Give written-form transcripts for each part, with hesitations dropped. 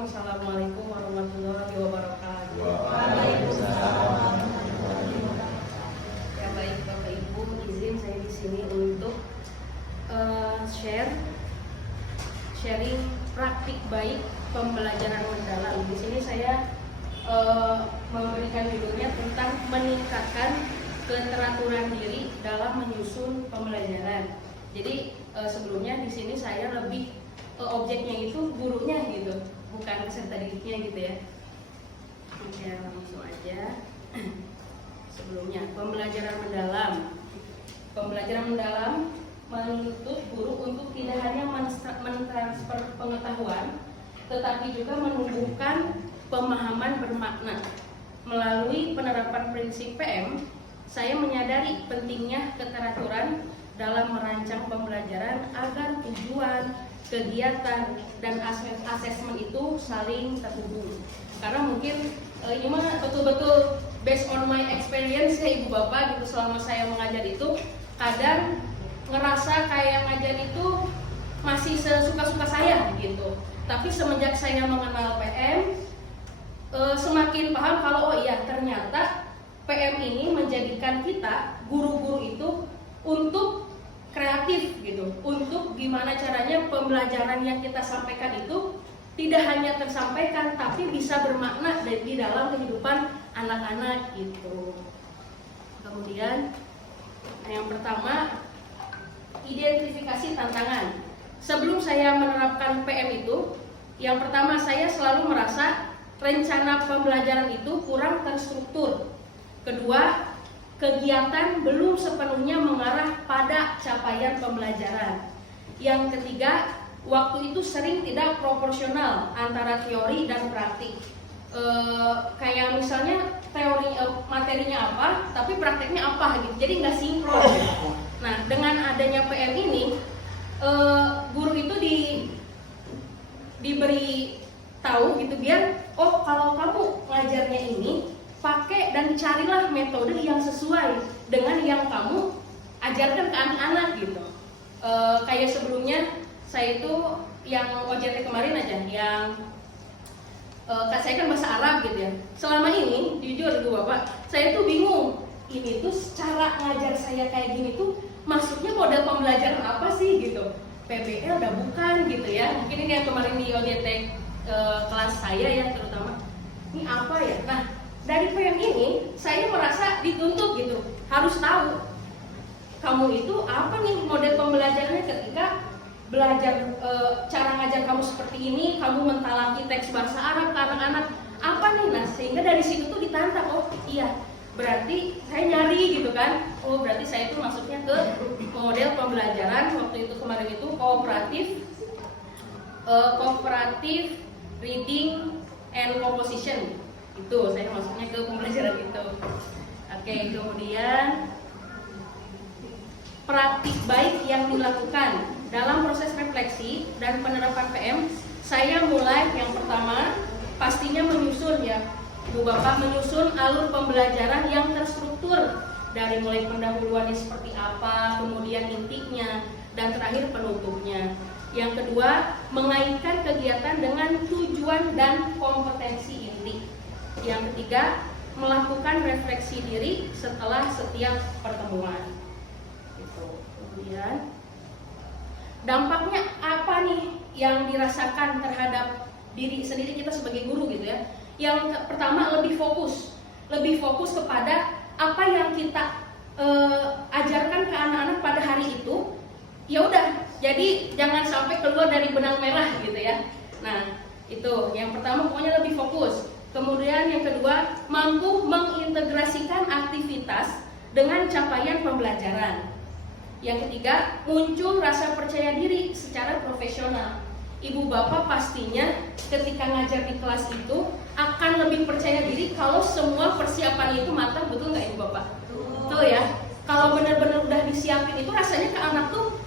Bismillahirrahmanirrahim. Assalamualaikum warahmatullahi wabarakatuh. Waalaikumsalam. Ya baik Bapak Ibu, izin saya di sini untuk sharing praktik baik pembelajaran mendalam. Di sini saya memberikan judulnya tentang meningkatkan keteraturan diri dalam menyusun pembelajaran. Jadi sebelumnya di sini saya lebih objeknya itu gurunya gitu, bukan peserta didiknya gitu ya. Oke, langsung aja. Sebelumnya pembelajaran mendalam. Pembelajaran mendalam menuntut guru untuk tidak hanya mentransfer pengetahuan, tetapi juga menumbuhkan pemahaman bermakna. Melalui penerapan prinsip PM, saya menyadari pentingnya keteraturan dalam merancang pembelajaran agar tujuan, kegiatan, dan asesmen itu saling terhubung. Karena mungkin ini mah betul-betul based on my experience ya Ibu Bapak gitu, selama saya mengajar itu kadang ngerasa kayak ngajar itu masih sesuka-suka saya gitu. Tapi semenjak saya mengenal PM, semakin paham kalau oh iya ternyata PM ini menjadikan kita guru-guru itu untuk kreatif gitu, untuk gimana caranya pembelajaran yang kita sampaikan itu tidak hanya tersampaikan tapi bisa bermakna di dalam kehidupan anak-anak gitu. Kemudian yang pertama, identifikasi tantangan. Sebelum saya menerapkan PM itu, yang pertama saya selalu merasa rencana pembelajaran itu kurang terstruktur. Kedua, kegiatan belum sepenuhnya mengarah pada capaian pembelajaran. Yang ketiga, waktu itu sering tidak proporsional antara teori dan praktik. Kayak misalnya teori materinya apa, tapi prakteknya apa gitu. Jadi nggak sinkron. Nah, dengan adanya PM ini, guru itu diberi tahu gitu biar oh kalau kamu ngajarnya ini pakai dan carilah metode yang sesuai dengan yang kamu ajarkan ke anak-anak gitu. Kayak sebelumnya saya itu yang OJT kemarin aja, yang saya kan bahasa Arab gitu ya. Selama ini jujur Ibu Bapak, saya tuh bingung. Ini tuh cara ngajar saya kayak gini tuh maksudnya model pembelajaran apa sih gitu. PBL udah bukan gitu ya. Mungkin ini yang kemarin di OJT kelas saya ya terutama. Ini apa ya? Nah, dari PM ini saya merasa dituntut gitu, harus tahu kamu itu apa nih model pembelajarannya ketika belajar cara ngajar kamu seperti ini, kamu mentalaki teks bahasa Arab ke anak-anak apa nih, nah sehingga dari situ tuh ditantang, oh iya berarti saya nyari gitu kan, oh berarti saya itu masuknya ke model pembelajaran waktu itu kemarin itu cooperative reading and composition. Itu saya masuknya ke pembelajaran itu. Oke, kemudian praktik baik yang dilakukan dalam proses refleksi dan penerapan PM. Saya mulai yang pertama pastinya menyusun ya Bu Bapak, menyusun alur pembelajaran yang terstruktur dari mulai pendahuluannya seperti apa, kemudian intinya, dan terakhir penutupnya. Yang kedua, mengaitkan kegiatan dengan tujuan dan kompetensi inti. Yang ketiga, melakukan refleksi diri setelah setiap pertemuan. Gitu. Kemudian, dampaknya apa nih yang dirasakan terhadap diri sendiri kita sebagai guru gitu ya? Yang pertama, lebih fokus kepada apa yang kita ajarkan ke anak-anak pada hari itu. Ya udah, jadi jangan sampai keluar dari benang merah gitu ya. Nah, itu yang pertama pokoknya lebih fokus. Kemudian yang kedua, mampu mengintegrasikan aktivitas dengan capaian pembelajaran. Yang ketiga, muncul rasa percaya diri secara profesional. Ibu Bapak pastinya ketika ngajar di kelas itu akan lebih percaya diri kalau semua persiapannya itu matang, betul nggak Ibu Bapak? Betul ya. Kalau benar-benar udah disiapin itu rasanya ke anak tuh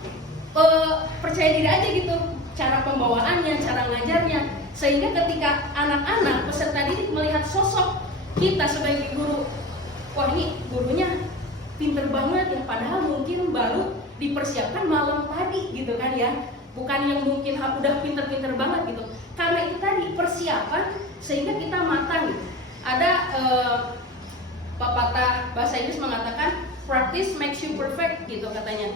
percaya diri aja gitu. Cara pembawaannya, cara ngajarnya. Sehingga ketika anak-anak peserta didik melihat sosok kita sebagai guru, wah ini gurunya pinter banget ya, padahal mungkin baru dipersiapkan malam tadi gitu kan ya, bukan yang mungkin udah pinter-pinter banget gitu. Karena itu tadi persiapan persiapan sehingga kita matang gitu. Ada pepatah bahasa Inggris mengatakan practice makes you perfect gitu katanya,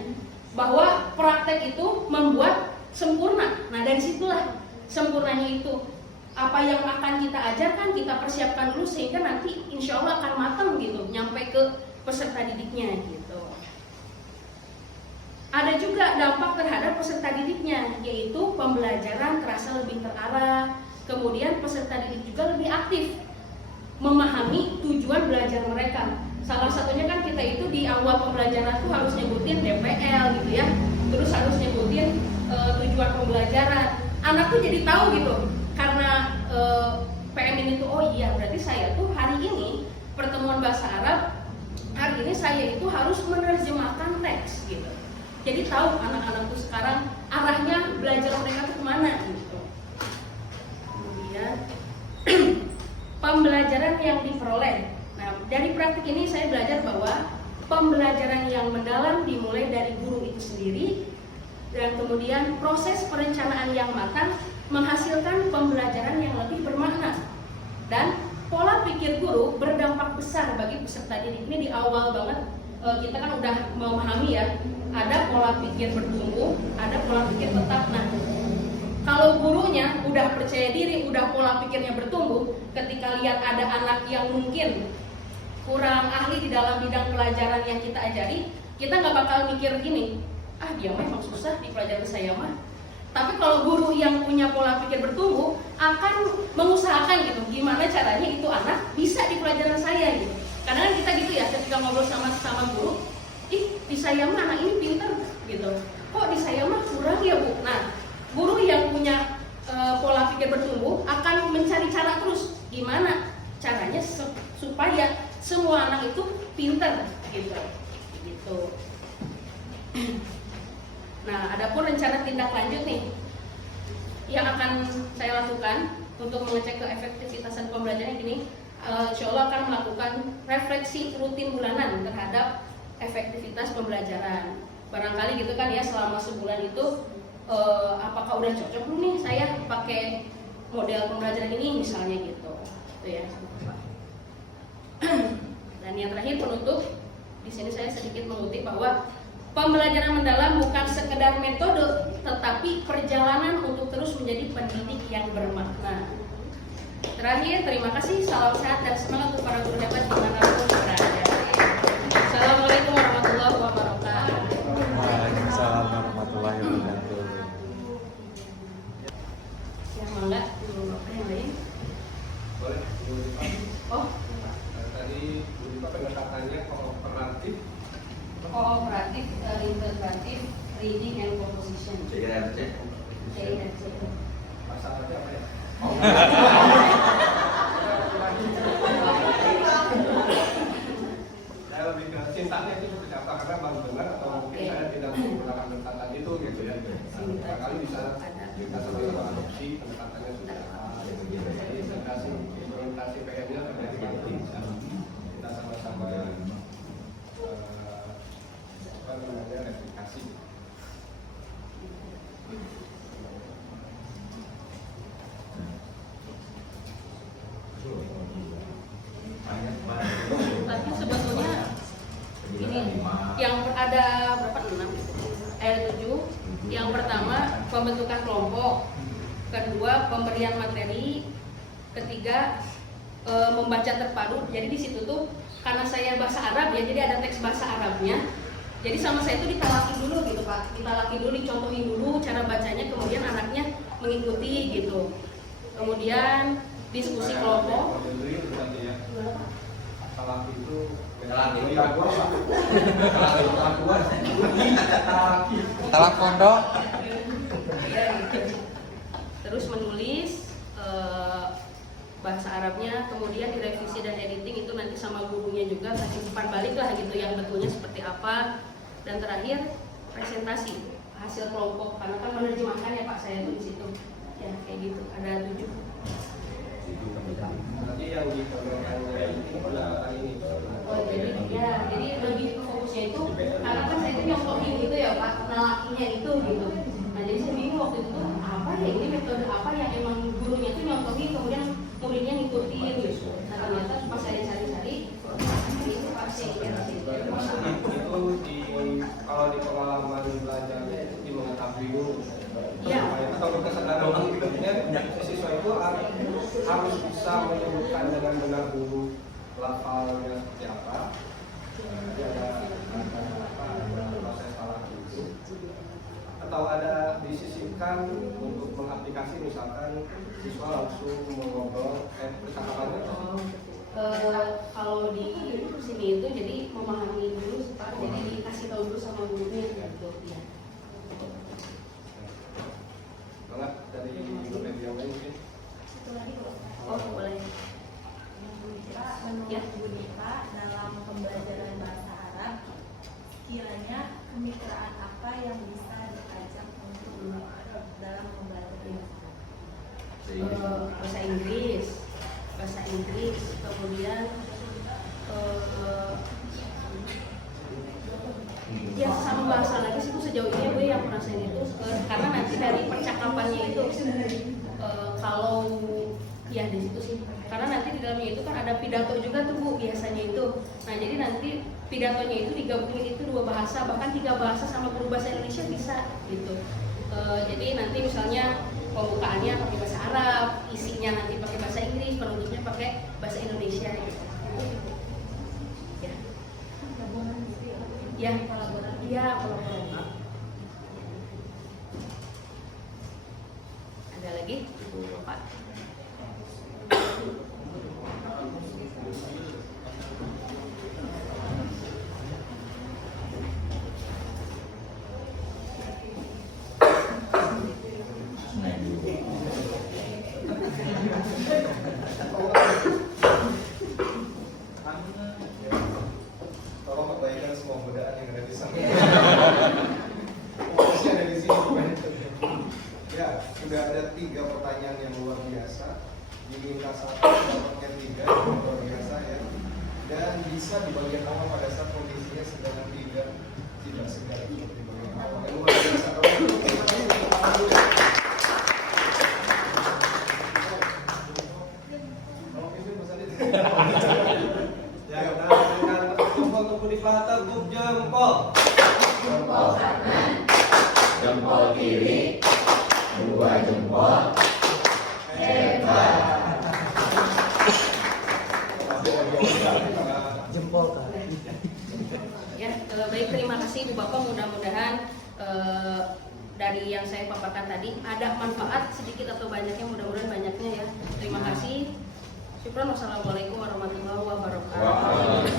bahwa praktek itu membuat sempurna. Nah dari situlah sempurnanya itu, apa yang akan kita ajarkan kita persiapkan dulu sehingga nanti insya Allah akan matang gitu, nyampe ke peserta didiknya gitu. Ada juga dampak terhadap peserta didiknya, yaitu pembelajaran terasa lebih terarah, kemudian peserta didik juga lebih aktif memahami tujuan belajar mereka. Salah satunya kan kita itu di awal pembelajaran tuh harus nyebutin DPL gitu ya, terus harus nyebutin tujuan pembelajaran. Anak tuh jadi tahu gitu, karena PM ini tuh, oh iya berarti saya tuh hari ini pertemuan bahasa Arab, hari ini saya itu harus menerjemahkan teks gitu. Jadi tahu anak-anak tuh sekarang arahnya belajar mereka tuh kemana gitu. Kemudian pembelajaran yang diperoleh. Nah, dari praktik ini saya belajar bahwa pembelajaran yang mendalam dimulai dari guru itu sendiri, dan kemudian proses perencanaan yang matang menghasilkan pembelajaran yang lebih bermakna. Dan pola pikir guru berdampak besar bagi peserta didik. Ini di awal banget kita kan udah memahami ya, ada pola pikir bertumbuh, ada pola pikir tetap. Nah, kalau gurunya udah percaya diri, udah pola pikirnya bertumbuh, ketika lihat ada anak yang mungkin kurang ahli di dalam bidang pelajaran yang kita ajari, kita nggak bakal mikir gini, ah dia memang susah di pelajaran saya mah. Tapi kalau guru yang punya pola pikir bertumbuh akan mengusahakan gitu, gimana caranya itu anak bisa di pelajaran saya gitu. Karena kan kita gitu ya, ketika ngobrol sama guru, ih di saya mah anak ini pintar gitu, kok di saya mah kurang ya bu. Nah, guru yang punya pola pikir bertumbuh akan mencari cara terus, gimana caranya supaya semua anak itu pintar gitu. Nah, adapun rencana tindak lanjut nih yang akan saya lakukan untuk mengecek keefektivitasan pembelajaran ini, insya Allah akan melakukan refleksi rutin bulanan terhadap efektivitas pembelajaran. Barangkali gitu kan ya, selama sebulan itu apakah udah cocok belum nih saya pakai model pembelajaran ini misalnya gitu. Itu ya. Dan yang terakhir penutup, di sini saya sedikit mengutip bahwa pembelajaran mendalam bukan sekedar metode, tetapi perjalanan untuk terus menjadi pendidik yang bermakna. Terakhir, terima kasih, salam sehat dan semangat untuk para guru hebat dimanapun berada. Assalamualaikum warahmatullahi wabarakatuh. Waalaikumsalam warahmatullahi wabarakatuh. Ya, mangga, apa yang lain? Boleh, Bu Dipa. Oh, Tadi Bu Dipa pendekatannya kooperatif, integratif, reading and composition. CRC. CRC. bahasa Arabnya apa ya? Saya lebih ke cintanya itu seperti apa, karena baru dengar atau mungkin saya tidak menggunakan pendekatan itu gitu ya. Barangkali bisa kita sama-sama adopsi pendekatannya sudah apa. Jadi integrasi implementasi PM-nya terjadi nanti kita sama-sama apa namanya replikasi. Tapi sebetulnya ini yang ada berapa 7. Yang pertama pembentukan kelompok, kedua pemberian materi, ketiga membaca terpadu. Jadi di situ tuh karena saya bahasa Arab ya, jadi ada teks bahasa Arabnya. Jadi sama saya itu ditalaki dulu gitu Pak, ditalaki dulu, dicontohin dulu cara bacanya, kemudian anaknya mengikuti gitu. Kemudian diskusi kelompok. Talaki itu Talak pondok. Ya, gitu. Terus menulis bahasa Arabnya, kemudian direvisi dan editing itu nanti sama gurunya juga, kasih umpan balik lah gitu yang betulnya seperti apa. Dan terakhir presentasi hasil kelompok, karena kan menerjemahkan ya Pak saya tuh di situ. Ya kayak gitu, ada 7. Nanti yang diperlukannya ini pendapatan ini. Oh jadi lebih fokusnya itu karena kan saya itu nyontohin gitu ya Pak, nalakinya itu gitu. Nah jadi saya bingung waktu itu apa ya, ini metode apa yang emang gurunya tuh nyontohin, bisa menyebutkan dengan benar dulu lafalnya seperti apa. Jadi ada proses salah itu. Atau ada disisipkan untuk mengaplikasi, misalkan siswa langsung mengobrol percakapannya. Kalau di sini itu jadi memahami dulu, jadi dikasih tahu dulu sama gurunya gitu ya. Banget dari media lain mungkin. Satu lagi Oh boleh. Pak, menurut Bu Nika dalam pembelajaran bahasa Arab, kiranya kemitraan apa yang bisa diajak untuk dalam pembelajaran Bahasa Inggris, kemudian ya sama bahasa lagi sih Bu, sejauh ini gue yang ngerasain itu karena nanti dari percakapannya itu kalau ya di situ sih, karena nanti di dalamnya itu kan ada pidato juga tuh Bu biasanya itu. Nah jadi nanti pidatonya itu digabungin itu 2 bahasa, bahkan 3 bahasa sama guru bahasa Indonesia bisa gitu. Jadi nanti misalnya pembukaannya pakai bahasa Arab, isinya nanti pakai bahasa Inggris, penutupnya pakai bahasa Indonesia gitu. Ya. gabungan gitu Ya, kolaborasi. iya kolaborasi. Ada lagi, Ibu Bapak? Tolong perbaikan semua godaan yang ada di sana. Fokusnya ada di sini. Ya, sudah ada 3 pertanyaan yang luar biasa. Diminta 1, dapatnya 3, luar biasa ya. Dan bisa di bagian awal pada saat kondisinya sedang tidak segar seperti bagian awal. Yang luar biasa. Ya, dengan jempol tunggu di patah, tuk jempol. Jempol kanan, jempol kiri, 2 jempol. Hebat. Jempol kan. Ya, baik, terima kasih Bu Bapak. Mudah-mudahan dari yang saya paparkan tadi ada manfaat sedikit atau banyaknya, mudah-mudahan banyaknya ya. Terima kasih. Syukran. Wassalamualaikum warahmatullahi wabarakatuh.